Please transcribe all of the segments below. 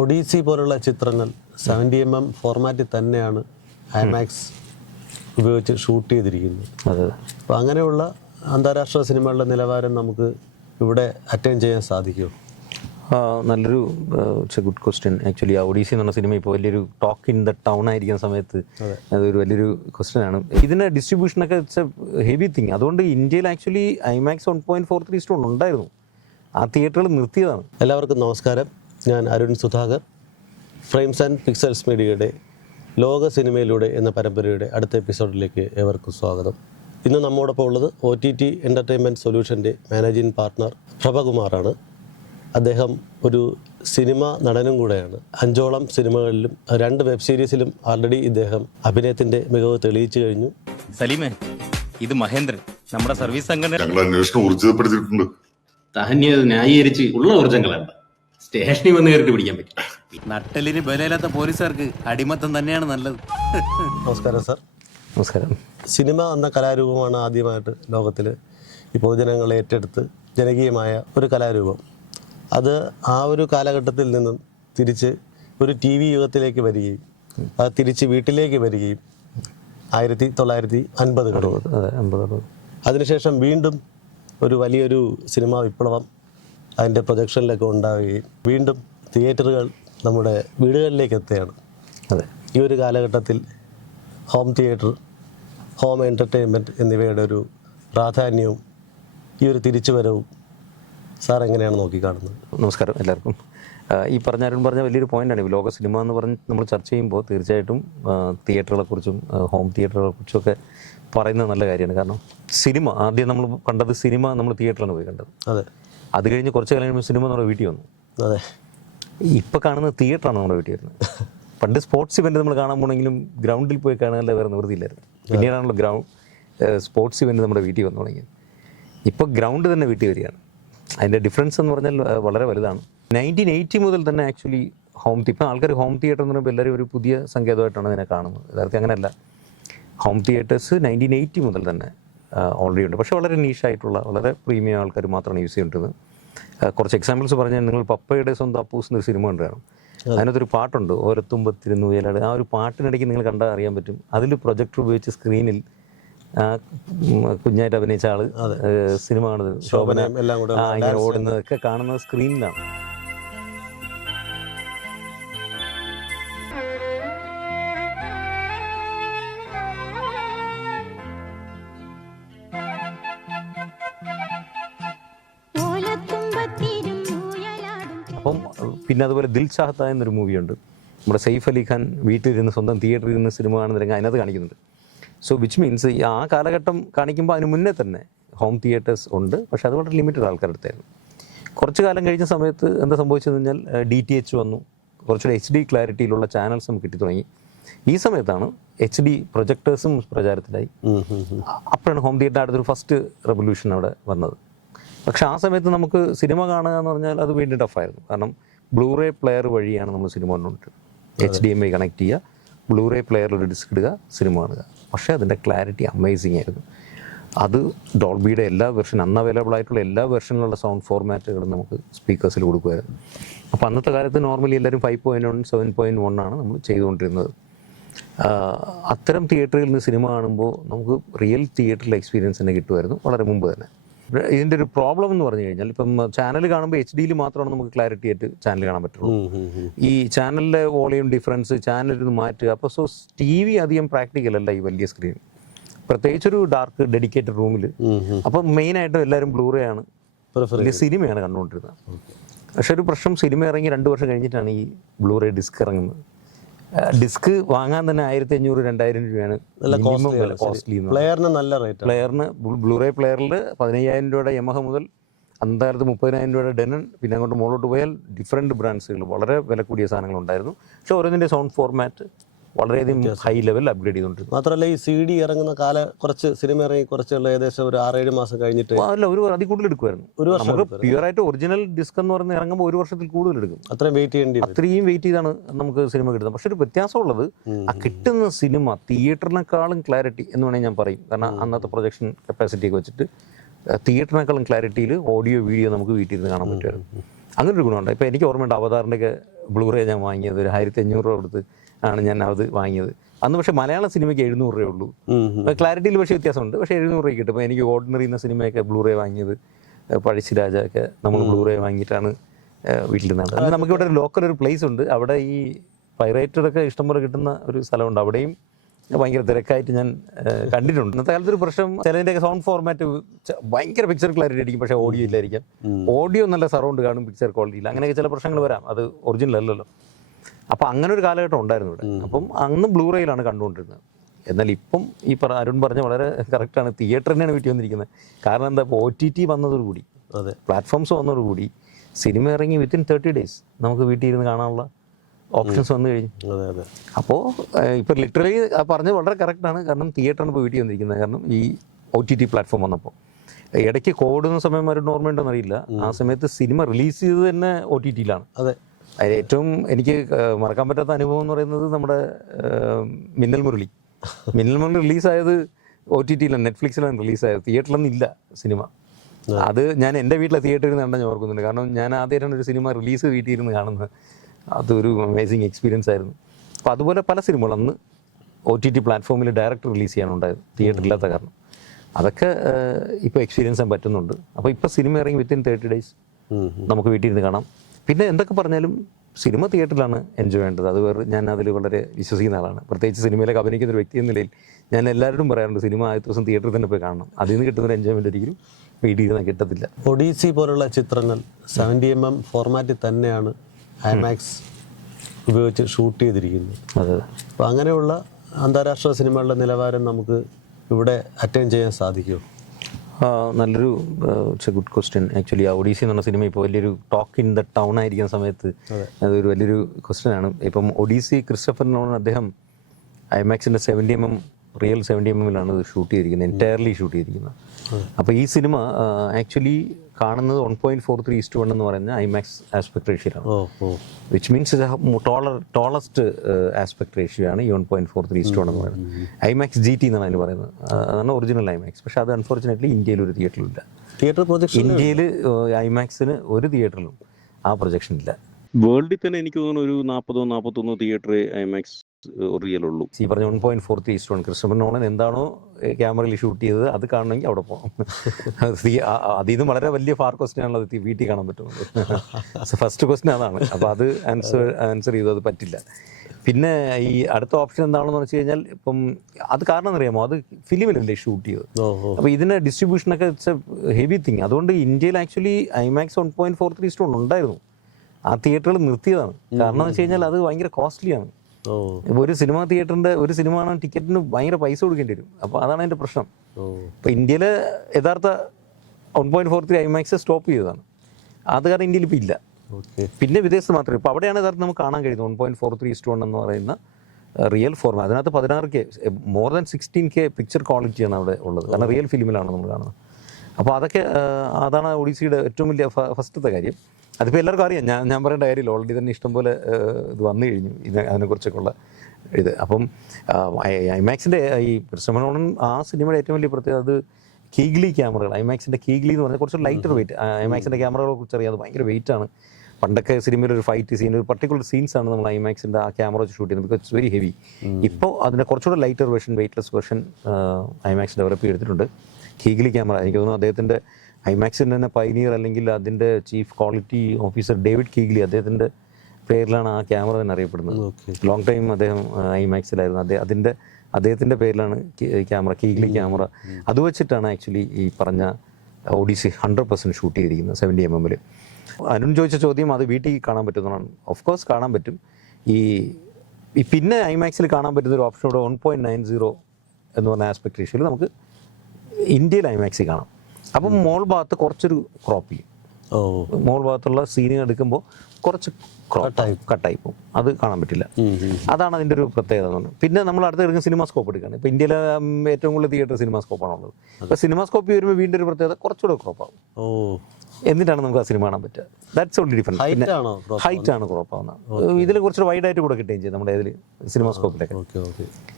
ഒഡീസി പോലുള്ള ചിത്രങ്ങൾ 70mm ഫോർമാറ്റിൽ തന്നെയാണ് ഐമാക്സ് ഉപയോഗിച്ച് ഷൂട്ട് ചെയ്തിരിക്കുന്നത്. അപ്പോൾ അങ്ങനെയുള്ള അന്താരാഷ്ട്ര സിനിമകളുടെ നിലവാരം നമുക്ക് ഇവിടെ അറ്റൈൻ ചെയ്യാൻ സാധിക്കുമോ? നല്ലൊരു ഗുഡ് ക്വസ്റ്റ്യൻ. ആക്ച്വലി ആ ഒഡീസി എന്ന് പറഞ്ഞ സിനിമ ഇപ്പോൾ വലിയൊരു ടോക്ക് ഇൻ ദ ടൗൺ ആയിരിക്കുന്ന സമയത്ത് അതൊരു വലിയൊരു ക്വസ്റ്റ്യൻ ആണ്. ഇതിൻ്റെ ഡിസ്ട്രിബ്യൂഷനൊക്കെ ഇറ്റ്സ് എ ഹെവി തിങ്. അതുകൊണ്ട് ഇന്ത്യയിൽ ആക്ച്വലി ഐമാക്സ് 1.43 ഉണ്ടായിരുന്നു. ആ തിയേറ്ററുകൾ നിർത്തിയതാണ്. എല്ലാവർക്കും നമസ്കാരം. ഞാൻ Arun Sudhakar. Frames and pixels മീഡിയയുടെ ലോക സിനിമയിലൂടെ എന്ന പരമ്പരയുടെ അടുത്ത എപ്പിസോഡിലേക്ക് ഏവർക്കും സ്വാഗതം. ഇന്ന് നമ്മോടൊപ്പം ഉള്ളത് OTT എൻ്റർടൈൻമെൻറ്റ് സൊല്യൂഷൻ്റെ മാനേജിംഗ് പാർട്ട്ണർ പ്രഭകുമാറാണ്. അദ്ദേഹം ഒരു സിനിമ നടനും കൂടെയാണ്. 5ഓളം സിനിമകളിലും 2 വെബ് സീരീസിലും ആൾറെഡി ഇദ്ദേഹം അഭിനയത്തിൻ്റെ മികവ് തെളിയിച്ചു കഴിഞ്ഞു. സലീമേ, ഇത് മഹേന്ദ്രൻ, നമ്മുടെ സർവീസ് സംഘടന. ഞങ്ങൾ അന്വേഷണം ഊർജിതപ്പെടുത്തിയിട്ടുണ്ട്. തഹന്യത് ന്യായീകരിച്ച് ഉള്ള ഊർജ്ജങ്ങളല്ല, സ്റ്റേഷനിൽ വന്ന് കയറിട്ട് പിടിക്കാൻ പറ്റും. നട്ടലിന് ബലയില്ലാത്ത പോലീസുകാർക്ക് അടിമത്തം തന്നെയാണ് നല്ലത്. നമസ്കാരം സാർ. നമസ്കാരം. സിനിമ എന്ന കലാരൂപമാണ് ആദ്യമായിട്ട് ലോകത്തിൽ ഈ പൊതുജനങ്ങൾ ഏറ്റെടുത്ത് ജനകീയമായ ഒരു കലാരൂപം. അത് ആ ഒരു കാലഘട്ടത്തിൽ നിന്നും തിരിച്ച് ഒരു TV യുഗത്തിലേക്ക് വരികയും അത് തിരിച്ച് വീട്ടിലേക്ക് വരികയും 1950 അതിനുശേഷം വീണ്ടും ഒരു വലിയൊരു സിനിമാ വിപ്ലവം അതിൻ്റെ പ്രൊജക്ഷനിലൊക്കെ ഉണ്ടാവുകയും വീണ്ടും തിയേറ്ററുകൾ നമ്മുടെ വീടുകളിലേക്ക് എത്തുകയാണ്. ഈ ഒരു കാലഘട്ടത്തിൽ ഹോം തിയേറ്റർ, ഹോം എൻ്റർടൈൻമെൻറ്റ് എന്നിവയുടെ ഒരു പ്രാധാന്യവും ഈ ഒരു തിരിച്ചുവരവും സാർ എങ്ങനെയാണ് നോക്കിക്കാണുന്നത്? നമസ്കാരം എല്ലാവർക്കും. ഈ അരുൺ പറഞ്ഞ വലിയൊരു പോയിൻ്റാണ്. ഈ ലോക സിനിമ എന്ന് പറഞ്ഞ് നമ്മൾ ചർച്ച ചെയ്യുമ്പോൾ തീർച്ചയായിട്ടും തിയേറ്ററുകളെക്കുറിച്ചും ഹോം തിയേറ്ററുകളെക്കുറിച്ചും ഒക്കെ പറയുന്നത് നല്ല കാര്യമാണ്. കാരണം സിനിമ ആദ്യം നമ്മൾ കണ്ടത് നമ്മൾ തിയേറ്ററിലാണ് പോയി കണ്ടത്. അതെ. അത് കഴിഞ്ഞ് കുറച്ച് കാലം കഴിയുമ്പോൾ സിനിമ നമ്മുടെ വീട്ടിൽ വന്നു. അതെ. ഇപ്പോൾ കാണുന്നത് തിയേറ്ററാണ് നമ്മുടെ വീട്ടിൽ വരുന്നത്. പണ്ട് സ്പോർട്സ് ഇവൻറ്റ് നമ്മൾ കാണാൻ പോകണമെങ്കിലും ഗ്രൗണ്ടിൽ പോയി കാണാനല്ല വേറെ നിവൃത്തിയില്ലായിരുന്നു. പിന്നീടാണല്ലോ സ്പോർട്സ് ഇവൻറ്റ് നമ്മുടെ വീട്ടിൽ വന്നു തുടങ്ങിയത്. ഇപ്പോൾ ഗ്രൗണ്ട് തന്നെ വീട്ടിൽ വരികയാണ്. അതിൻ്റെ ഡിഫറൻസ് എന്ന് പറഞ്ഞാൽ വളരെ വലുതാണ്. 1980 മുതൽ തന്നെ ആക്ച്വലി ഇപ്പം ആൾക്കാർ ഹോം തിയേറ്റർ എന്ന് പറയുമ്പോൾ എല്ലാവരും ഒരു പുതിയ സങ്കേതമായിട്ടാണ് ഇതിനെ കാണുന്നത്. യഥാർത്ഥത്തിൽ അങ്ങനെയല്ല. ഹോം തിയേറ്റേഴ്സ് 1980 മുതൽ തന്നെ ഓൾറെഡി ഉണ്ട്. പക്ഷേ വളരെ നീഷായിട്ടുള്ള വളരെ പ്രീമിയം ആൾക്കാർ മാത്രമാണ് യൂസ് ചെയ്തിട്ടുള്ളത്. കുറച്ച് എക്സാമ്പിൾസ് പറഞ്ഞാൽ നിങ്ങൾ പപ്പയുടെ സ്വന്തം അപ്പൂസ് എന്നൊരു സിനിമ ഉണ്ടായിരുന്നു. അതിനകത്തൊരു പാട്ടുണ്ട്, ഓരത്തുമ്പത്തിരുന്നു ഉയലാട്. ആ ഒരു പാട്ടിനിടയ്ക്ക് നിങ്ങൾ കണ്ടാൽ അറിയാൻ പറ്റും. അതിൽ പ്രൊജക്ടർ ഉപയോഗിച്ച് സ്ക്രീനിൽ കുഞ്ഞായിട്ട് അഭിനയിച്ച ആള് സിനിമ കാണുന്നത്, ശോഭന ഇങ്ങനെ ഓടുന്നതൊക്കെ കാണുന്നത് സ്ക്രീനിലാണ്. അപ്പം പിന്നെ അതുപോലെ ദിൽ ചാഹത്ത എന്നൊരു മൂവിയുണ്ട്. നമ്മുടെ സെയ്ഫ് അലി ഖാൻ വീട്ടിലിരുന്ന് സ്വന്തം തിയേറ്ററിൽ ഇരുന്ന് സിനിമ കാണുന്നില്ലെങ്കിൽ അതിനകത്ത് കാണിക്കുന്നുണ്ട്. സോ വിച്ച് മീൻസ് ആ കാലഘട്ടം കാണിക്കുമ്പോൾ അതിന് മുന്നേ തന്നെ ഹോം തിയേറ്റേഴ്സ് ഉണ്ട്. പക്ഷേ അത് വളരെ ലിമിറ്റഡ് ആൾക്കാരെടുത്തായിരുന്നു. കുറച്ച് കാലം കഴിഞ്ഞ സമയത്ത് എന്താ സംഭവിച്ചതെന്ന് കഴിഞ്ഞാൽ DTH വന്നു. കുറച്ചുകൂടി HD ക്ലാരിറ്റിയിലുള്ള ചാനൽസും കിട്ടി തുടങ്ങി. ഈ സമയത്താണ് HD പ്രൊജക്ടേഴ്സും പ്രചാരത്തിലായി. അപ്പോഴാണ് ഹോം തിയേറ്റർ അടുത്തൊരു ഫസ്റ്റ് റെവല്യൂഷൻ അവിടെ വന്നത്. പക്ഷേ ആ സമയത്ത് നമുക്ക് സിനിമ കാണുക എന്ന് പറഞ്ഞാൽ അത് വീണ്ടും ടഫായിരുന്നു. കാരണം ബ്ലൂറേ പ്ലെയർ വഴിയാണ് നമ്മൾ സിനിമ കണ്ടുകൊണ്ടിരുന്നത്. HDMI കണക്ട് ചെയ്യുക, ബ്ലൂറേ പ്ലെയറിൽ ഒരു ഡിസ്ക് ഇടുക, സിനിമ കാണുക. പക്ഷേ അതിൻ്റെ ക്ലാരിറ്റി അമേസിങ് ആയിരുന്നു. അത് ഡോൾബിയുടെ എല്ലാ വെർഷൻ, അന്ന് അവൈലബിൾ ആയിട്ടുള്ള എല്ലാ വെർഷനിലുള്ള സൗണ്ട് ഫോർമാറ്റുകളും നമുക്ക് സ്പീക്കേഴ്സിൽ കൊടുക്കുമായിരുന്നു. അപ്പോൾ അന്നത്തെ കാലത്ത് നോർമലി എല്ലാവരും 5.1, 7.1 ആണ് നമ്മൾ ചെയ്തുകൊണ്ടിരുന്നത്. അത്തരം തിയേറ്ററിൽ നിന്ന് സിനിമ കാണുമ്പോൾ നമുക്ക് റിയൽ തിയേറ്ററിൽ എക്സ്പീരിയൻസ് തന്നെ കിട്ടുമായിരുന്നു വളരെ മുമ്പ് തന്നെ. ഇതിൻ്റെ ഒരു പ്രോബ്ലം എന്ന് പറഞ്ഞു കഴിഞ്ഞാൽ ഇപ്പം ചാനൽ കാണുമ്പോൾ HDയിൽ മാത്രമാണ് നമുക്ക് ക്ലാരിറ്റി ആയിട്ട് ചാനൽ കാണാൻ പറ്റുള്ളൂ. ഈ ചാനലിലെ വോളിയം ഡിഫറൻസ്, ചാനലിൽ മാറ്റുക. അപ്പോൾ TV അധികം പ്രാക്ടിക്കൽ അല്ല ഈ വലിയ സ്ക്രീൻ, പ്രത്യേകിച്ചൊരു ഡാർക്ക് ഡെഡിക്കേറ്റഡ് റൂമിൽ. അപ്പം മെയിനായിട്ടും എല്ലാവരും ബ്ലൂറേ ആണ്, വലിയ സിനിമയാണ് കണ്ടുകൊണ്ടിരുന്നത്. പക്ഷെ ഒരു പ്രശ്നം, സിനിമ ഇറങ്ങി 2 വർഷം കഴിഞ്ഞിട്ടാണ് ഈ ബ്ലൂറേ ഡിസ്ക് ഇറങ്ങുന്നത്. ഡിസ്ക് വാങ്ങാൻ തന്നെ 1500-2000 രൂപയാണ് കോസ്റ്റ്ലി. പ്ലെയറിന് ബ്ലൂറേ പ്ലെയറിൽ 15,000 രൂപയുടെ യമഹ മുതൽ അന്താരത്ത് 30,000 രൂപയുടെ ഡെനൻ, പിന്നെ അങ്ങോട്ട് മുകളിലോട്ട് പോയാൽ ഡിഫറെൻറ്റ് ബ്രാൻഡ്സുകൾ, വളരെ വില കൂടിയ സാധനങ്ങളുണ്ടായിരുന്നു. പക്ഷെ ഓരോന്നിൻ്റെ സൗണ്ട് ഫോർമാറ്റ് വളരെയധികം ഹൈ ലെവൽ അപ്ഗ്രേഡ് ചെയ്തുകൊണ്ടിരുന്നു. മാത്രമല്ല ഈ CD ഇറങ്ങുന്ന കുറച്ച് സിനിമ ഇറങ്ങി കുറച്ചുള്ള ഏകദേശം ഒരു 6-7 മാസം കഴിഞ്ഞിട്ട് അല്ല, അതിൽ കൂടുതൽ എടുക്കുമായിരുന്നു. നമുക്ക് പ്യുവറായിട്ട് ഒറിജിനൽ ഡിസ്ക് എന്ന് പറഞ്ഞ് ഇറങ്ങുമ്പോൾ 1 വർഷത്തിൽ കൂടുതൽ എടുക്കും. അത്രയും വെയിറ്റ് ചെയ്താണ് നമുക്ക് സിനിമ കിട്ടുന്നത്. പക്ഷെ ഒരു വ്യത്യാസമുള്ളത്, ആ കിട്ടുന്ന സിനിമ തിയേറ്ററിനേക്കാളും ക്ലാരിറ്റി എന്ന് വേണമെങ്കിൽ ഞാൻ പറയും. കാരണം അന്നത്തെ പ്രൊജക്ഷൻ കപ്പാസിറ്റി ഒക്കെ വെച്ചിട്ട് തിയേറ്ററിനേക്കാളും ക്ലാരിറ്റിയിൽ ഓഡിയോ വീഡിയോ നമുക്ക് വീട്ടിൽ ഇരുന്ന് കാണാൻ പറ്റുമായിരുന്നു. അങ്ങനെ ഒരു ഗുണമുണ്ട്. ഇപ്പോൾ എനിക്ക് ഓർമ്മയുണ്ട് അവതാറിൻ്റെയൊക്കെ ബ്ലൂറേ ഞാൻ വാങ്ങിയത് ഒരു 1500 രൂപ കൊടുത്ത് ആണ് ഞാൻ അത് വാങ്ങിയത്. അന്ന് പക്ഷേ മലയാളം സിനിമയ്ക്ക് 700 രൂപയേ ഉള്ളൂ. ക്ലാരിറ്റിയിൽ പക്ഷേ വ്യത്യാസമുണ്ട്. പക്ഷേ 700 രൂപയ്ക്ക് കിട്ടും. അപ്പോൾ എനിക്ക് ഓർഡിനറി എന്ന സിനിമയൊക്കെ ബ്ലൂറേ വാങ്ങിയത് പഴശ്ശിരാജയൊക്കെ നമ്മൾ ബ്ലൂറേ വാങ്ങിയിട്ടാണ് വീട്ടിലിരുന്നത്. അന്ന് നമുക്കിവിടെ ഒരു ലോക്കൽ ഒരു പ്ലേസ് ഉണ്ട്. അവിടെ ഈ പൈറേറ്റഡൊക്കെ ഇഷ്ടംപോലെ കിട്ടുന്ന ഒരു സ്ഥലമുണ്ട്. അവിടെയും ഭയങ്കര തിരക്കായിട്ട് ഞാൻ കണ്ടിട്ടുണ്ട്. ഇന്നത്തെ കാലത്ത് ഒരു പ്രശ്നം ചിലതിൻ്റെയൊക്കെ സൗണ്ട് ഫോർമാറ്റ് ഭയങ്കര പിക്ചർ ക്ലാരിറ്റി ആയിരിക്കും, പക്ഷേ ഓഡിയോ ഇല്ലായിരിക്കാം. ഓഡിയോ നല്ല സറൗണ്ട് കാണും, പിക്ചർ ക്വാളിറ്റി ഇല്ല. അങ്ങനെയൊക്കെ ചില പ്രശ്നങ്ങൾ വരാം. അത് ഒറിജിനൽ അല്ലല്ലോ. അപ്പോൾ അങ്ങനെ ഒരു കാലഘട്ടം ഉണ്ടായിരുന്നു ഇവിടെ. അപ്പം അന്ന് ബ്ലൂറേയിലാണ് കണ്ടുകൊണ്ടിരുന്നത്. എന്നാൽ ഇപ്പം ഈ അരുൺ പറഞ്ഞ വളരെ കറക്റ്റാണ്. തിയേറ്റർ തന്നെയാണ് വീട്ടിൽ വന്നിരിക്കുന്നത്. കാരണം എന്താ, ഇപ്പോൾ OTT വന്നതോടുകൂടി, അതെ, പ്ലാറ്റ്ഫോംസ് വന്നതോടുകൂടി സിനിമ ഇറങ്ങി വിത്തിൻ 30 days നമുക്ക് വീട്ടിൽ ഇരുന്ന് കാണാനുള്ള ഓപ്ഷൻസ് വന്നു കഴിഞ്ഞു. അപ്പോൾ ഇപ്പോൾ ലിറ്ററലി പറഞ്ഞത് വളരെ കറക്റ്റാണ്. കാരണം തിയേറ്ററാണ് ഇപ്പോൾ വീട്ടിൽ വന്നിരിക്കുന്നത്. കാരണം ഈ OTT പ്ലാറ്റ്ഫോം വന്നപ്പോൾ ഇടയ്ക്ക് കോവിഡ് എന്ന സമയം ഒരു ഓർമ്മയുണ്ടോന്ന് അറിയില്ല. ആ സമയത്ത് സിനിമ റിലീസ് ചെയ്തത് തന്നെ OTT-ലാണ്. അതെ, അതിൽ ഏറ്റവും എനിക്ക് മറക്കാൻ പറ്റാത്ത അനുഭവം എന്ന് പറയുന്നത് നമ്മുടെ മിന്നൽ മുരളി റിലീസായത് OTT-ലാണ്, നെറ്റ്ഫ്ലിക്സിലാണ് റിലീസായത്. തിയേറ്ററിലൊന്നും ഇല്ല സിനിമ. അത് ഞാൻ എൻ്റെ വീട്ടിലെ തിയേറ്ററിൽ നിന്ന് കണ്ടാൽ ഞാൻ ഓർക്കുന്നുണ്ട്. കാരണം ഞാൻ ആദ്യമായിട്ടാണ് ഒരു സിനിമ റിലീസ് വീട്ടിൽ ഇരുന്ന് കാണുന്നത്. അതൊരു അമേസിങ് എക്സ്പീരിയൻസ് ആയിരുന്നു. അപ്പോൾ അതുപോലെ പല സിനിമകൾ അന്ന് OTT പ്ലാറ്റ്ഫോമിൽ ഡയറക്റ്റ് റിലീസ് ചെയ്യാനുണ്ടായത്, തിയേറ്ററില്ലാത്ത കാരണം. അതൊക്കെ ഇപ്പോൾ എക്സ്പീരിയൻസ് ചെയ്യാൻ പറ്റുന്നുണ്ട്. അപ്പോൾ ഇപ്പോൾ സിനിമ ഇറങ്ങി വിത്തിൻ 30 days നമുക്ക് വീട്ടിൽ ഇരുന്ന് കാണാം. പിന്നെ എന്തൊക്കെ പറഞ്ഞാലും സിനിമ തിയേറ്ററിലാണ് എൻജോയ് ചെയ്യേണ്ടത്. അത് വേറെ, ഞാൻ അതിൽ വളരെ വിശ്വസിക്കുന്ന ആളാണ്. പ്രത്യേകിച്ച് സിനിമയിലൊക്കെ അഭിനയിക്കുന്ന ഒരു വ്യക്തി എന്ന നിലയിൽ ഞാൻ എല്ലാവരോടും പറയാറുണ്ട്, സിനിമ ആദ്യത്തെ ദിവസം തിയേറ്ററിൽ തന്നെ പോയി കാണണം. അതിൽ നിന്ന് കിട്ടുന്നൊരു എൻജോയ്മെൻറ്റ് ഒരിക്കലും വീട്ടിൽ ഇരുന്ന് കിട്ടത്തില്ല. ഒഡീസി പോലുള്ള ചിത്രങ്ങൾ 70mm ഫോർമാറ്റിൽ തന്നെയാണ് IMAX ഉപയോഗിച്ച് ഷൂട്ട് ചെയ്തിരിക്കുന്നത്. അതെ. അപ്പോൾ അങ്ങനെയുള്ള അന്താരാഷ്ട്ര സിനിമകളുടെ നിലവാരം നമുക്ക് ഇവിടെ അറ്റൈൻ ചെയ്യാൻ സാധിക്കുമോ? നല്ലൊരു ഗുഡ് ക്വസ്റ്റ്യൻ. ആക്ച്വലി ആ ഒഡീസി എന്ന് പറഞ്ഞ സിനിമ ഇപ്പോൾ വലിയൊരു ടോക്ക് ഇൻ ദ ടൗൺ ആയിരിക്കുന്ന സമയത്ത് അതൊരു വലിയൊരു ക്വസ്റ്റ്യനാണ്. ഇപ്പം ഒഡീസി ക്രിസ്റ്റഫർ നോളൻ അദ്ദേഹം IMAX-ൻ്റെ 70mm റിയൽ 70mm-ലാണ് ഇത് ഷൂട്ട് ചെയ്തിരിക്കുന്നത്, എൻറ്റയർലി ഷൂട്ട് ചെയ്തിരിക്കുന്നത്. അപ്പോൾ ഈ സിനിമ ആക്ച്വലി കാണുന്നത് 1.43:1 എന്ന് പറയുന്ന IMAX ആസ്പെക്ട് റേഷ്യോയിലാണ്. Which means tallest aspect ratio ആണ് ഈ 1.43:1 എന്ന് പറയുന്നത്. IMAX GT എന്നാണ് അതിന് പറയുന്നത്. അതാണ് ഒറിജിനൽ IMAX. പക്ഷേ അത് അൺഫോർച്ചുനേറ്റ്ലി ഇന്ത്യയിൽ ഒരു തിയേറ്ററിലില്ല. തിയേറ്റർ പ്രൊജക്ഷൻ ഇന്ത്യയിൽ IMAX-ന് ഒരു തിയേറ്ററിലും ആ പ്രൊജക്ഷൻ ഇല്ല. വേൾഡിൽ തന്നെ എനിക്ക് തോന്നുന്നു ഒരു 40-41 തിയേറ്റർ IMAX റിയൽ ഉള്ളൂ. ഈ പറഞ്ഞ 1.43:1 ക്രിസ്റ്റഫർ നോളൻ എന്താണോ ക്യാമറയിൽ ഷൂട്ട് ചെയ്തത് അത് കാണണമെങ്കിൽ അവിടെ പോകണം. അതിൽ നിന്ന് വളരെ വലിയ ഫാർ ക്വസ്റ്റ്യൻ ആണല്ലോ അത് വീട്ടിൽ കാണാൻ പറ്റുന്നത്. ഫസ്റ്റ് ക്വസ്റ്റ്യൻ അതാണ്. അപ്പോൾ അത് ആൻസർ ചെയ്തു, അത് പറ്റില്ല. പിന്നെ ഈ അടുത്ത ഓപ്ഷൻ എന്താണെന്ന് വെച്ച് കഴിഞ്ഞാൽ ഇപ്പം അത് കാരണം എന്നറിയാമോ, അത് ഫിലിമിലല്ലേ ഷൂട്ട് ചെയ്തത്. അപ്പോൾ ഇതിൻ്റെ ഡിസ്ട്രിബ്യൂഷനൊക്കെ ഇറ്റ്സ് എ ഹെവി തിങ്. അതുകൊണ്ട് ഇന്ത്യയിൽ ആക്ച്വലി IMAX 1.43:1 ഉണ്ടായിരുന്നു. ആ തിയേറ്ററുകൾ നിർത്തിയതാണ്. കാരണം എന്ന് വെച്ച് കഴിഞ്ഞാൽ അത് ഭയങ്കര കോസ്റ്റ്ലിയാണ്. ഒരു സിനിമ തിയേറ്ററിൻ്റെ ഒരു സിനിമ കാണാൻ ടിക്കറ്റിന് ഭയങ്കര പൈസ കൊടുക്കേണ്ടി വരും. അപ്പോൾ അതാണ് അതിൻ്റെ പ്രശ്നം. ഇപ്പോൾ ഇന്ത്യയിലെ യഥാർത്ഥ 1.43 IMAX സ്റ്റോപ്പ് ചെയ്തതാണ്. അത് കാരണം ഇന്ത്യയിൽ ഇപ്പോൾ ഇല്ല. പിന്നെ വിദേശത്ത് മാത്രമേ. ഇപ്പോൾ അവിടെയാണ് യഥാർത്ഥം നമുക്ക് കാണാൻ കഴിയുന്നത് 1.43:1 എന്ന് പറയുന്ന റിയൽ ഫോർമാറ്റ്. അതിനകത്ത് 16K more than 16K picture ക്വാളിറ്റിയാണ് അവിടെ ഉള്ളത്. കാരണം റിയൽ ഫിലിമിലാണ് നമ്മൾ കാണുന്നത്. അപ്പോൾ അതൊക്കെ അതാണ് ഒഡീസിയുടെ ഏറ്റവും വലിയ ഫസ്റ്റത്തെ കാര്യം. അതിപ്പോൾ എല്ലാവർക്കും അറിയാം. ഞാൻ പറയേണ്ട കാര്യമില്ല, ഓൾറെഡി തന്നെ ഇഷ്ടംപോലെ ഇത് വന്നു കഴിഞ്ഞു അതിനെക്കുറിച്ചൊക്കെയുള്ള ഇത്. അപ്പം IMAX-ൻ്റെ ഈ ക്രിസ്റ്റഫർ നോളൻ ആ സിനിമയുടെ ഏറ്റവും വലിയ പ്രത്യേകത അത് കീഗ്ലി ക്യാമറകൾ. IMAX-ൻ്റെ കീഗ്ലി എന്ന് പറഞ്ഞാൽ കുറച്ച് ലൈറ്റർ വെയിറ്റ്. IMAX-ൻ്റെ ക്യാമറകളെ കുറിച്ച് അറിയാം, അത് ഭയങ്കര വെയിറ്റാണ്. പണ്ടൊക്കെ സിനിമയിൽ ഒരു ഫൈറ്റ് സീൻ, ഒരു പർട്ടിക്കുലർ സീൻസാണ് നമ്മൾ IMAX-ൻ്റെ ആ ക്യാമറ വെച്ച് ഷൂട്ട് ചെയ്യുന്നത്. Because it's very heavy. ഇപ്പോൾ അതിൻ്റെ കുറച്ചുകൂടെ lighter version, weightless version IMAX develop ചെയ്തെടുത്തിട്ടുണ്ട്. കീഗ്ലി ക്യാമറ എനിക്ക് തോന്നുന്നു അദ്ദേഹത്തിൻ്റെ IMAX-ൻ്റെ തന്നെ പൈനിയർ അല്ലെങ്കിൽ അതിൻ്റെ ചീഫ് ക്വാളിറ്റി ഓഫീസർ ഡേവിഡ് കീഗ്ലി, അദ്ദേഹത്തിൻ്റെ പേരിലാണ് ആ ക്യാമറ തന്നെ അറിയപ്പെടുന്നത്. ലോങ് ടൈം അദ്ദേഹം IMAX-ലായിരുന്നു. അദ്ദേഹത്തിൻ്റെ പേരിലാണ് ക്യാമറ, കീഗ്ലി ക്യാമറ. അത് വെച്ചിട്ടാണ് ആക്ച്വലി ഈ പറഞ്ഞ ഒഡീസി 100% ഷൂട്ട് ചെയ്തിരിക്കുന്നത് 70mm. അരുൺ ചോദിച്ച ചോദ്യം അത് വീട്ടിൽ കാണാൻ പറ്റുന്നതാണ്. ഓഫ് കോഴ്സ് കാണാൻ പറ്റും. ഈ പിന്നെ IMAX-ൽ കാണാൻ പറ്റുന്ന ഒരു ഓപ്ഷനോടെ 1.90 എന്ന് പറഞ്ഞ ആസ്പെക്ട് റേഷ്യോയിൽ നമുക്ക് ഇന്ത്യയിൽ IMAX-ൽ കാണാം. അപ്പം മോൾ ഭാഗത്ത് കുറച്ചൊരു ക്രോപ്പ് ചെയ്യും. മോൾ ഭാഗത്തുള്ള സീനുകൾ എടുക്കുമ്പോൾ കുറച്ച് കട്ടായി പോകും, അത് കാണാൻ പറ്റില്ല. അതാണ് അതിൻ്റെ ഒരു പ്രത്യേകത എന്ന് പറഞ്ഞാൽ. പിന്നെ നമ്മൾ അടുത്ത് എടുക്കുന്ന സിനിമാസ്കോപ്പ് എടുക്കുകയാണ്. ഇപ്പോൾ ഇന്ത്യയിലെ ഏറ്റവും കൂടുതൽ തിയേറ്റർ സിനിമാസ്കോപ്പാണുള്ളത്. അപ്പോൾ സിനിമാസ്കോപ്പ് വരുമ്പോൾ വീണ്ടും ഒരു പ്രത്യേകത കുറച്ചുകൂടെ ക്രോപ്പ് ആവും. എന്നിട്ടാണ് നമുക്ക് ആ സിനിമ കാണാൻ പറ്റുക. That's only difference. പിന്നെ ഹൈറ്റ് ആണ് ക്രോപ്പ് ആവുന്നത്. ഇതിൽ കുറച്ച് വൈഡായിട്ട് കൂടെ കിട്ടുകയും ചെയ്യും നമ്മുടെ ഇതിൽ സിനിമാസ്കോപ്പിലൊക്കെ.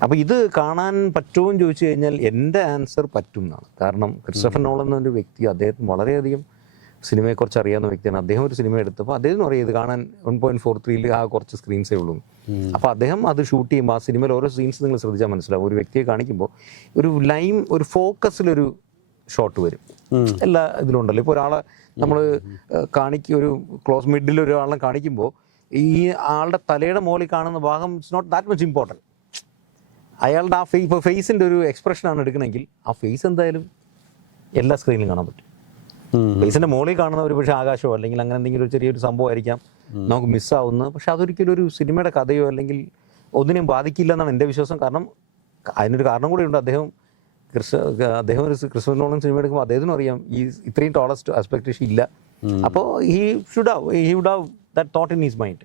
അപ്പോൾ ഇത് കാണാൻ പറ്റുമോ എന്ന് ചോദിച്ചു കഴിഞ്ഞാൽ എൻ്റെ ആൻസർ പറ്റും എന്നാണ്. കാരണം ക്രിസ്റ്റഫർ നോളൻ എന്നൊരു വ്യക്തി, അദ്ദേഹത്തിന് വളരെയധികം സിനിമയെക്കുറിച്ച് അറിയാവുന്ന വ്യക്തിയാണ്. അദ്ദേഹം ഒരു സിനിമ എടുത്തപ്പോൾ അദ്ദേഹം അറിയാം ഇത് കാണാൻ 1.43 ആ കുറച്ച് സ്ക്രീൻസേ ഉള്ളൂ. അപ്പോൾ അദ്ദേഹം അത് ഷൂട്ട് ചെയ്യുമ്പോൾ ആ സിനിമയിൽ ഓരോ സീൻസ് നിങ്ങൾ ശ്രദ്ധിച്ചാൽ മനസ്സിലാവും. ഒരു വ്യക്തിയെ കാണിക്കുമ്പോൾ ഒരു ഫോക്കസിലൊരു ഷോട്ട് വരും. എല്ലാ ഇതിലും ഉണ്ടല്ലോ. ഇപ്പോൾ ഒരാളെ നമ്മൾ ഒരു ക്ലോസ് മിഡിൽ ഒരാളെ കാണിക്കുമ്പോൾ ഈ ആളുടെ തലയുടെ മുകളിൽ കാണുന്ന ഭാഗം it's not that much important. അയാളുടെ ആ ഇപ്പോൾ ഫേസിൻ്റെ ഒരു എക്സ്പ്രഷനാണ് എടുക്കണമെങ്കിൽ ആ ഫേസ് എന്തായാലും എല്ലാ സ്ക്രീനിലും കാണാൻ പറ്റും. ഫേസിൻ്റെ മുകളിൽ കാണുന്ന ഒരു പക്ഷേ ആകാശമോ അല്ലെങ്കിൽ അങ്ങനെ എന്തെങ്കിലും ഒരു ചെറിയൊരു സംഭവമായിരിക്കാം നമുക്ക് മിസ്സാവുന്നത്. പക്ഷെ അതൊരിക്കലും ഒരു സിനിമയുടെ കഥയോ അല്ലെങ്കിൽ ഒന്നിനെയും ബാധിക്കില്ല എന്നാണ് എൻ്റെ വിശ്വാസം. കാരണം അതിനൊരു കാരണം കൂടിയുണ്ട്. അദ്ദേഹം ഒരു ക്രിസ്റ്റഫർ നോളൻ സിനിമ എടുക്കുമ്പോൾ അദ്ദേഹത്തിനും അറിയാം ഈ ഇത്രയും ടോളസ്റ്റ് ആസ്പെക്ട് റേഷ്യോ ഇല്ല. അപ്പോൾ he would have that thought in his mind.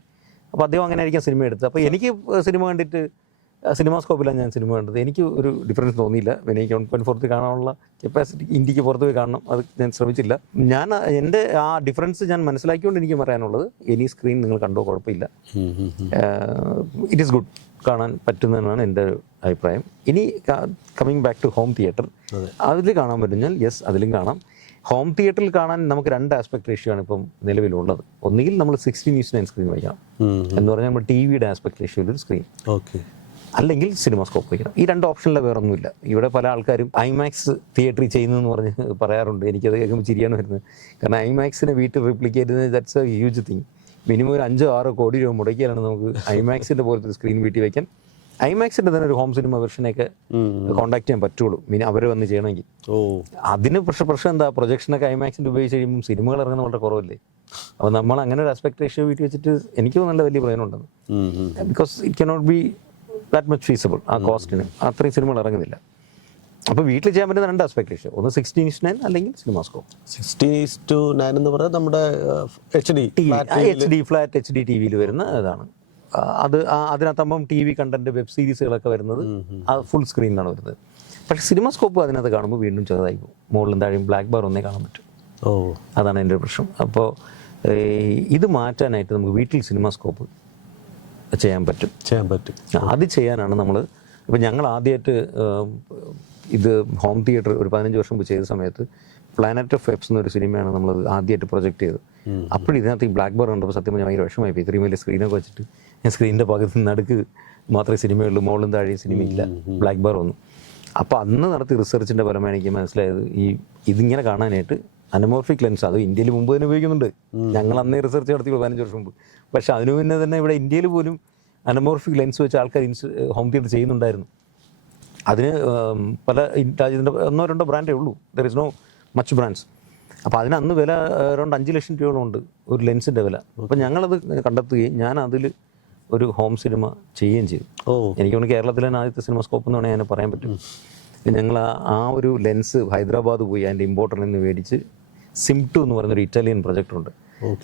അപ്പോൾ അദ്ദേഹം അങ്ങനെ ആയിരിക്കാം സിനിമ എടുത്തത്. അപ്പോൾ എനിക്ക് സിനിമ കണ്ടിട്ട് സിനിമാസ്കോപ്പിലാണ് ഞാൻ സിനിമ കണ്ടത്. എനിക്ക് ഒരു ഡിഫറൻസ് തോന്നിയില്ല. പിന്നെ എനിക്ക് 1.43 കാണാനുള്ള കപ്പാസിറ്റി ഇന്ത്യക്ക് പുറത്ത് പോയി കാണണം, അത് ഞാൻ ശ്രമിച്ചില്ല. എൻ്റെ ആ ഡിഫറൻസ് ഞാൻ മനസ്സിലാക്കിക്കൊണ്ട് എനിക്ക് പറയാനുള്ളത് ഇനി സ്ക്രീൻ നിങ്ങൾ കണ്ടോ കുഴപ്പമില്ല, ഇറ്റ് ഈസ് ഗുഡ്, കാണാൻ പറ്റുന്നതെന്നാണ് എൻ്റെ ഒരു അഭിപ്രായം. ഇനി coming back to home theatre, അതിൽ കാണാൻ പറ്റും യെസ് അതിലും കാണാം. ഹോം തിയേറ്ററിൽ കാണാൻ നമുക്ക് 2 ആസ്പെക്ട് റേഷ്യോ ആണ് ഇപ്പം നിലവിലുള്ളത്. ഒന്നുകിൽ നമ്മൾ 16:9 സ്ക്രീൻ വയ്ക്കണം എന്ന് പറഞ്ഞാൽ നമ്മൾ ടി-വിയുടെ ആസ്പെക്ട് റേഷ്യോയിലൊരു സ്ക്രീൻ, അല്ലെങ്കിൽ സിനിമാസ്കോപ്പ് വയ്ക്കണം. ഈ 2 ഓപ്ഷനിലെ വേറൊന്നുമില്ല. ഇവിടെ പല ആൾക്കാരും ഐമാക്സ് തിയേറ്ററിൽ ചെയ്യുന്നതെന്ന് പറഞ്ഞ് പറയാറുണ്ട്. എനിക്കത് കേൾക്കുമ്പോൾ ചിരിയാണ് വരുന്നത്. കാരണം ഐമാക്സിനെ വീട്ടിൽ റിപ്ലിക്കേറ്റ് ചെയ്യുന്നത് that's A huge thing. Minimum ഒരു 5-6 കോടി രൂപ മുടക്കിയാലാണ് നമുക്ക് ഐമാക്സിൻ്റെ പോലത്തെ ഒരു സ്ക്രീൻ വീട്ടിൽ വയ്ക്കാൻ. ഐമാക്സിൻ്റെ തന്നെ ഒരു ഹോം സിനിമ വെർഷനെയൊക്കെ കോൺടാക്ട് ചെയ്യാൻ പറ്റുള്ളൂ അവർ വന്ന് ചെയ്യണമെങ്കിൽ. അതിന് പ്രശ്നം എന്താ, പ്രൊജക്ഷനൊക്കെ ഐമാക്സിൻ്റെ ഉപയോഗിച്ച് കഴിയുമ്പോൾ സിനിമകൾ ഇറങ്ങുന്ന വളരെ കുറവല്ലേ. അപ്പോൾ നമ്മൾ അങ്ങനെ ഒരു ആസ്പെക്ട് റേഷ്യോ വീട്ടിൽ വെച്ചിട്ട് എനിക്ക് നല്ല വലിയ പ്രയോജനമുണ്ടെന്ന്. Because it cannot be that much feasible. ആ കോസ്റ്റിന് അത്രയും സിനിമകൾ ഇറങ്ങുന്നില്ല. അപ്പോൾ വീട്ടിൽ ചെയ്യാൻ പറ്റുന്ന 2 ആസ്പെക്ട് റേഷ്യോ, ഒന്ന് 16:9 അല്ലെങ്കിൽ സിനിമാസ്കോപ്പ്. 16:9 എന്ന് പറയുന്നത് നമ്മുടെ HD ഫ്ലാറ്റ് HD ടി-വിയിൽ വരുന്ന ഇതാണ്. അതിനകത്താകുമ്പം ടി-വി കണ്ടന്റ്, വെബ് സീരീസുകളൊക്കെ വരുന്നത് ആ ഫുൾ സ്ക്രീനിലാണ് വരുന്നത്. പക്ഷേ സിനിമാസ്കോപ്പ് അതിനകത്ത് കാണുമ്പോൾ വീണ്ടും ചെറുതായി പോകും. മുകളിലും താഴെയും ബ്ലാക്ക് ബാർ ഒന്നേ കാണാൻ പറ്റും. അതാണ് എൻ്റെ പ്രശ്നം. അപ്പോൾ ഇത് മാറ്റാനായിട്ട് നമുക്ക് വീട്ടിൽ സിനിമാസ്കോപ്പ് ചെയ്യാൻ പറ്റും. അത് ചെയ്യാനാണ് നമ്മൾ ഇപ്പം ഞങ്ങൾ ആദ്യമായിട്ട് ഇത് ഹോം തിയേറ്റർ ഒരു 15 വർഷം മുമ്പ് ചെയ്ത സമയത്ത് പ്ലാനറ്റ് ഓഫ് എപ്സ് എന്നൊരു സിനിമയാണ് നമ്മൾ ആദ്യമായിട്ട് പ്രൊജക്റ്റ് ചെയ്തത്. അപ്പോൾ ഇതിനകത്ത് ഈ ബ്ലാക്ക് ബാർ കണ്ടപ്പോൾ സത്യം പറഞ്ഞാൽ ഭയങ്കര വിഷമമായി. ഇത്രയും വലിയ സ്ക്രീനൊക്കെ വെച്ചിട്ട് ഞാൻ സ്ക്രീനിൻ്റെ പകുതി നടുക്ക് മാത്രമേ സിനിമയുള്ളൂ, മുകളിലും താഴെയും സിനിമയില്ല, ബ്ലാക്ക് ബാർ ഒന്നും. അപ്പോൾ അന്ന് നടത്തിയ റിസർച്ചിൻ്റെ ഫലമായി എനിക്ക് മനസ്സിലായത് ഇതിങ്ങനെ കാണാനായിട്ട് അനമോർഫിക് ലെൻസ് അത് ഇന്ത്യയിൽ മുമ്പ് തന്നെ ഉപയോഗിക്കുന്നുണ്ട്. ഞങ്ങൾ അന്നേ റിസർച്ച് നടത്തി 15 വർഷം മുമ്പ്. പക്ഷേ അതിനു മുന്നേ തന്നെ ഇവിടെ ഇന്ത്യയിൽ പോലും അനമോർഫിക് ലെൻസ് വെച്ച് ആൾക്കാർ ഹോം തിയേറ്റർ ചെയ്യുന്നുണ്ടായിരുന്നു. അതിന് പല രാജ്യത്തിൻ്റെ 1-2 ബ്രാൻഡേ ഉള്ളൂ. There is no much brands. അപ്പോൾ അതിന് അന്ന് വില അറൗണ്ട് 5 ലക്ഷം രൂപയോളമുണ്ട് ഒരു ലെൻസിൻ്റെ വില. അപ്പോൾ ഞങ്ങളത് കണ്ടെത്തുകയും ഞാൻ അതിൽ ഒരു ഹോം സിനിമ ചെയ്യുകയും ചെയ്തു. എനിക്ക് തോന്നുന്നു കേരളത്തിലെ ആദ്യത്തെ സിനിമാസ്കോപ്പ് എന്ന് വേണമെങ്കിൽ ഞാൻ പറയാൻ പറ്റും. ഞങ്ങൾ ആ ഒരു ലെൻസ് ഹൈദരാബാദ് പോയി അതിൻ്റെ ഇമ്പോർട്ടറിൽ നിന്ന് മേടിച്ച് സിംടു എന്ന് പറയുന്നൊരു ഇറ്റാലിയൻ പ്രൊജക്ടറുണ്ട്.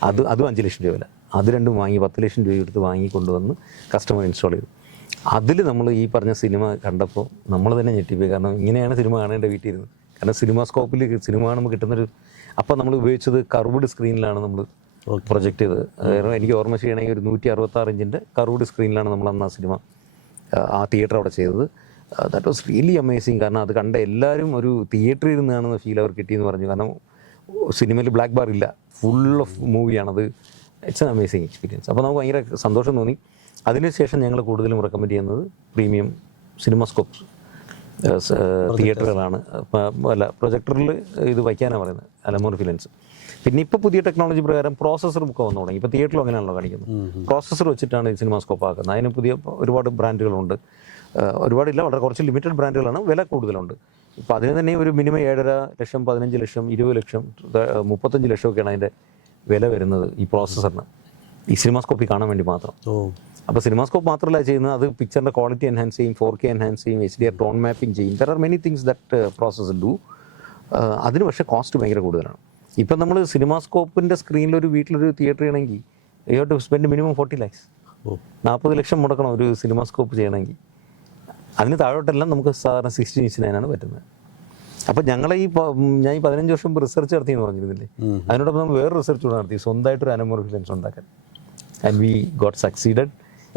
അതും 5 ലക്ഷം രൂപ വില. അത് രണ്ടും വാങ്ങി 10 ലക്ഷം രൂപ എടുത്ത് വാങ്ങിക്കൊണ്ടുവന്ന് കസ്റ്റമർ ഇൻസ്റ്റാൾ ചെയ്തു. അതിൽ നമ്മൾ ഈ പറഞ്ഞ സിനിമ കണ്ടപ്പോൾ നമ്മൾ തന്നെ ഞെട്ടിപ്പോയി. കാരണം ഇങ്ങനെയാണ് സിനിമ കാണേണ്ട വീട്ടിൽ ഇരുന്ന്. കാരണം സിനിമാസ്കോപ്പിൽ സിനിമ കാണുമ്പോൾ കിട്ടുന്നൊരു, അപ്പോൾ നമ്മൾ ഉപയോഗിച്ചത് കർവ്ഡ് സ്ക്രീനിലാണ് നമ്മൾ പ്രൊജക്റ്റ് ചെയ്തത്. കാരണം എനിക്ക് ഓർമ്മ ചെയ്യണമെങ്കിൽ ഒരു 166 ഇഞ്ചിൻ്റെ കർവ്ഡ് സ്ക്രീനിലാണ് നമ്മൾ അന്ന് ആ സിനിമ ആ തിയേറ്റർ അവിടെ ചെയ്തത്. That was really amazing. കാരണം അത് കണ്ട എല്ലാവരും ഒരു തിയേറ്ററിൽ ഇരുന്ന് കാണുന്ന ഫീൽ അവർ കിട്ടിയെന്ന് പറഞ്ഞു. കാരണം സിനിമയിൽ ബ്ലാക്ക് ബാർ ഇല്ല, ഫുൾ ഓഫ് മൂവിയാണത്. It's an amazing experience. അപ്പോൾ നമുക്ക് ഭയങ്കര സന്തോഷം തോന്നി. അതിനുശേഷം ഞങ്ങൾ കൂടുതലും റെക്കമെൻഡ് ചെയ്യുന്നത് പ്രീമിയം സിനിമാസ്കോപ്പ് തിയേറ്ററുകളാണ്. അല്ല, പ്രൊജക്ടറിൽ ഇത് വയ്ക്കാനാണ് പറയുന്നത്, അനമോർഫിക് ലെൻസ്. പിന്നെ ഇപ്പോൾ പുതിയ ടെക്നോളജി പ്രകാരം പ്രോസസ്സർ ഒക്കെ വന്നു തുടങ്ങി. ഇപ്പോൾ തിയേറ്ററിലും അങ്ങനെയാണല്ലോ കാണിക്കുന്നത്. പ്രോസസ്സർ വെച്ചിട്ടാണ് ഈ സിനിമാസ്കോപ്പ് ആക്കുന്നത്. അതിന് പുതിയ ഒരുപാട് ബ്രാൻഡുകളുണ്ട്. ഒരുപാടില്ല, വളരെ കുറച്ച് ലിമിറ്റഡ് ബ്രാൻഡുകളാണ്, വില കൂടുതലുണ്ട്. ഇപ്പോൾ അതിന് തന്നെ ഒരു മിനിമം 7.5 ലക്ഷം, 15 ലക്ഷം, 20 ലക്ഷം, 35 ലക്ഷമൊക്കെയാണ് അതിൻ്റെ വില വരുന്നത് ഈ പ്രോസസ്സറിന്, ഈ സിനിമാസ്കോപ്പിൽ കാണാൻ വേണ്ടി മാത്രം. അപ്പോൾ സിനിമാസ്കോപ്പ് മാത്രമല്ല ചെയ്യുന്നത്, അത് പിക്ചറിൻ്റെ ക്വാളിറ്റി എൻഹാൻസ് ചെയ്യും, 4K എൻഹാൻസ് ചെയ്യും, HDR ടോൺ മാപ്പിംഗ് ചെയ്യും. There are many things that processor do. അതിന് പക്ഷേ കോസ്റ്റ് ഭയങ്കര കൂടുതലാണ്. ഇപ്പം നമ്മൾ സിനിമാസ്കോപ്പിൻ്റെ സ്ക്രീനിലൊരു വീട്ടിലൊരു തിയേറ്റർ ചെയ്യണമെങ്കിൽ you have to spend minimum 40 lakhs. 40 ലക്ഷം മുടക്കണം ഒരു സിനിമാസ്കോപ്പ് ചെയ്യണമെങ്കിൽ. അതിന് താഴോട്ടെല്ലാം നമുക്ക് സാധാരണ 16:9 പറ്റുന്നത്. അപ്പോൾ ഞാൻ ഈ 15 വർഷം മുമ്പ് റിസർച്ച് നടത്തിയെന്ന് പറഞ്ഞിരുന്നില്ലേ, അതിനോടൊപ്പം നമ്മൾ വേറെ റിസർച്ച് കൂടെ നടത്തി സ്വന്തമായിട്ടൊരു അനമോർഫിക് ലെൻസ് ഉണ്ടാക്കാൻ. And we got succeeded.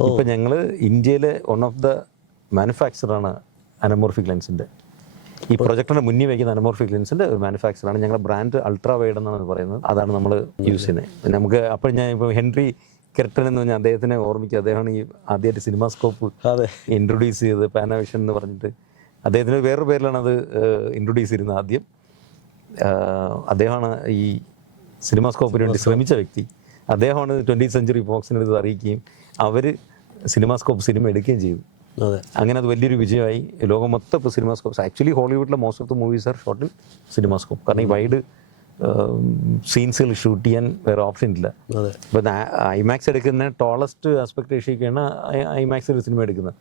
ഇപ്പം ഞങ്ങൾ ഇന്ത്യയിലെ വൺ ഓഫ് ദ മാനുഫാക്ചറാണ് അനമോർഫിക് ലെൻസിൻ്റെ. ഈ പ്രൊജക്ടറിൻ്റെ മുന്നിൽ വയ്ക്കുന്ന അനമോർഫിക് ലെൻസിൻ്റെ ഒരു മാനുഫാക്ചറാണ്. ഞങ്ങളുടെ ബ്രാൻഡ് അൾട്രാ വൈഡ് എന്നാണ് പറയുന്നത്. അതാണ് നമ്മൾ യൂസ് ചെയ്യുന്നത്. നമുക്ക് അപ്പോൾ ഞാൻ ഇപ്പോൾ ഹെൻറി കെർട്ടൻ എന്ന് പറഞ്ഞാൽ അദ്ദേഹത്തിനെ ഓർമ്മിക്കുക. അദ്ദേഹമാണ് ഈ ആദ്യമായിട്ട് സിനിമാസ്കോപ്പ് അതെ ഇൻട്രൊഡ്യൂസ് ചെയ്തത്, പാനാവിഷൻ എന്ന് പറഞ്ഞിട്ട്. അദ്ദേഹത്തിന് വേറൊരു പേരിലാണ് അത് ഇൻട്രൊഡ്യൂസ് ചെയ്യുന്നത് ആദ്യം. അദ്ദേഹമാണ് ഈ സിനിമാസ്കോപ്പിന് വേണ്ടി ശ്രമിച്ച വ്യക്തി. അദ്ദേഹമാണ് 20th സെഞ്ച്വറി ഫോക്സിന് ഇത് അറിയിക്കുകയും അവർ സിനിമാസ്കോപ്പ് സിനിമ എടുക്കുകയും ചെയ്തു. അതെ, അങ്ങനെ അത് വലിയൊരു വിജയമായി. ലോകം മൊത്തം ഇപ്പോൾ സിനിമാസ്കോപ്സ്. ആക്ച്വലി ഹോളിവുഡിലെ most of the movies are shot in cinemascope. കാരണം ഈ വൈഡ് സീൻസുകൾ ഷൂട്ട് ചെയ്യാൻ വേറെ ഓപ്ഷൻ ഇല്ല. അതെ. ഇപ്പം ഐമാക്സ് എടുക്കുന്ന ടോളസ്റ്റ് ആസ്പെക്ട് റേഷ്യോക്കാണ് ഐമാക്സിൽ സിനിമ എടുക്കുന്നത്.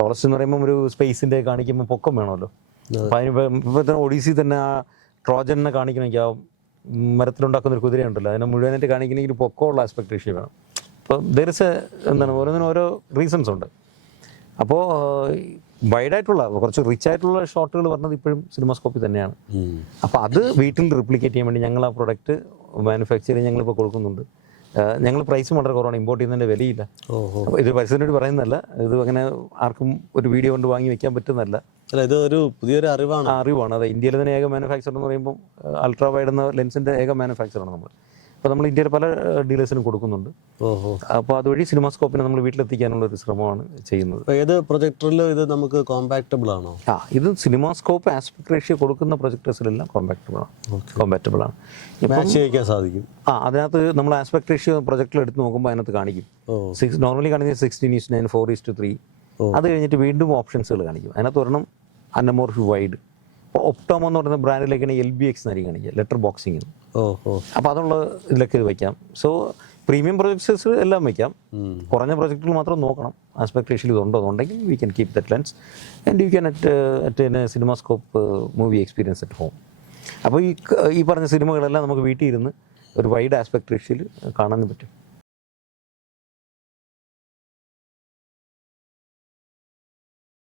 ടോളസ്റ്റ് എന്ന് പറയുമ്പോൾ ഒരു സ്പേസിൻ്റെ കാണിക്കുമ്പോൾ പൊക്കം വേണമല്ലോ. അപ്പം അതിന് ഇപ്പോൾ ഒഡീസി തന്നെ ആ ട്രോജനെ കാണിക്കണമെങ്കിൽ ആ മരത്തിലുണ്ടാക്കുന്ന ഒരു കുതിരയുണ്ടല്ലോ, അതിനെ മുഴുവനായിട്ട് കാണിക്കണമെങ്കിൽ പൊക്കമുള്ള ആസ്പെക്ട് റേഷ്യോ വേണം. അപ്പം ദർസ് എന്താണ് ഓരോന്നിനും ഓരോ റീസൺസ് ഉണ്ട്. അപ്പോൾ വൈഡായിട്ടുള്ള കുറച്ച് റിച്ച് ആയിട്ടുള്ള ഷോട്ടുകൾ പറഞ്ഞത് ഇപ്പോഴും സിനിമാസ്കോപ്പിൽ തന്നെയാണ്. അപ്പോൾ അത് വീട്ടിൽ റിപ്ലിക്കേറ്റ് ചെയ്യാൻ വേണ്ടി ഞങ്ങൾ ആ പ്രൊഡക്റ്റ് മാനുഫാക്ചർ ചെയ്യാൻ ഞങ്ങളിപ്പോൾ കൊടുക്കുന്നുണ്ട്. ഞങ്ങൾ പ്രൈസും വളരെ കുറവാണ്, ഇമ്പോർട്ട് ചെയ്യുന്നതിൻ്റെ വിലയില്ല. അപ്പോൾ ഇത് പരിസരത്തിന് പറയുന്നതല്ല, ഇത് അങ്ങനെ ആർക്കും ഒരു വീഡിയോ കൊണ്ട് വാങ്ങി വെക്കാൻ പറ്റുന്നതല്ല. അല്ല, ഇത് ഒരു പുതിയൊരു അറിവാണ്. അറിവാണ്. അതെ, ഇന്ത്യയിലെ തന്നെ ഏക മാനുഫാക്ചർ എന്ന് പറയുമ്പോൾ അൾട്രാ വൈഡ് എന്ന ലെൻസിൻ്റെ ഏക മാനുഫാക്ചറാണ് നമ്മൾ. അപ്പോൾ നമ്മൾ ഇന്ത്യയിൽ പല ഡീലേഴ്സിനും കൊടുക്കുന്നുണ്ട്. അപ്പോൾ അതുവഴി സിനിമാസ്കോപ്പിനെ നമ്മൾ വീട്ടിലെത്തിക്കാനുള്ള ഒരു ശ്രമമാണ് ചെയ്യുന്നത്. ഏത് പ്രൊജക്ടറിലും ഇത് നമുക്ക് കോമ്പാക്റ്റബിൾ ആണോ? ഇത് സിനിമാസ്കോപ്പ് ആസ്പെക്ട് റേഷ്യോ കൊടുക്കുന്ന പ്രൊജക്ടേഴ്സിലെല്ലാം കോമ്പാക്റ്റബിൾ ആണ്. മാച്ച് ചെയ്യിക്കാൻ സാധിക്കും. അതിനകത്ത് നമ്മൾ ആസ്പെക്ട് റേഷ്യോ പ്രൊജക്ടറിൽ എടുത്ത് നോക്കുമ്പോൾ അതിനകത്ത് കാണിക്കും. നോർമലി കാണിക്കുന്നത് 16:9, 4:3. അത് കഴിഞ്ഞിട്ട് വീണ്ടും ഓപ്ഷൻസുകൾ കാണിക്കും. അതിനകത്ത് ഒരെണ്ണം അനമോർഫിക് വൈഡ്. ഇപ്പോൾ ഒപ്റ്റോമോ എന്ന് പറയുന്ന ബ്രാൻഡിലേക്കാണ് LBX എന്നായിരിക്കും കാണിക്കുക, ലെറ്റർ ബോക്സിങ്. അപ്പോൾ അതുള്ള ഇതിലൊക്കെ ഇത് വയ്ക്കാം. സോ പ്രീമിയം പ്രൊജക്ടേഴ്സ് എല്ലാം വയ്ക്കാം. കുറഞ്ഞ പ്രൊജക്ടറിൽ മാത്രം നോക്കണം ആസ്പെക്ട് റേഷ്യോ ഇതുണ്ടോ. അതുണ്ടെങ്കിൽ we can keep that lens and you can at cinemascope movie experience at home. അപ്പോൾ ഈ പറഞ്ഞ സിനിമകളെല്ലാം നമുക്ക് വീട്ടിൽ ഇരുന്ന് ഒരു വൈഡ് ആസ്പെക്ട് റേഷ്യോയിൽ കാണാൻ പറ്റും.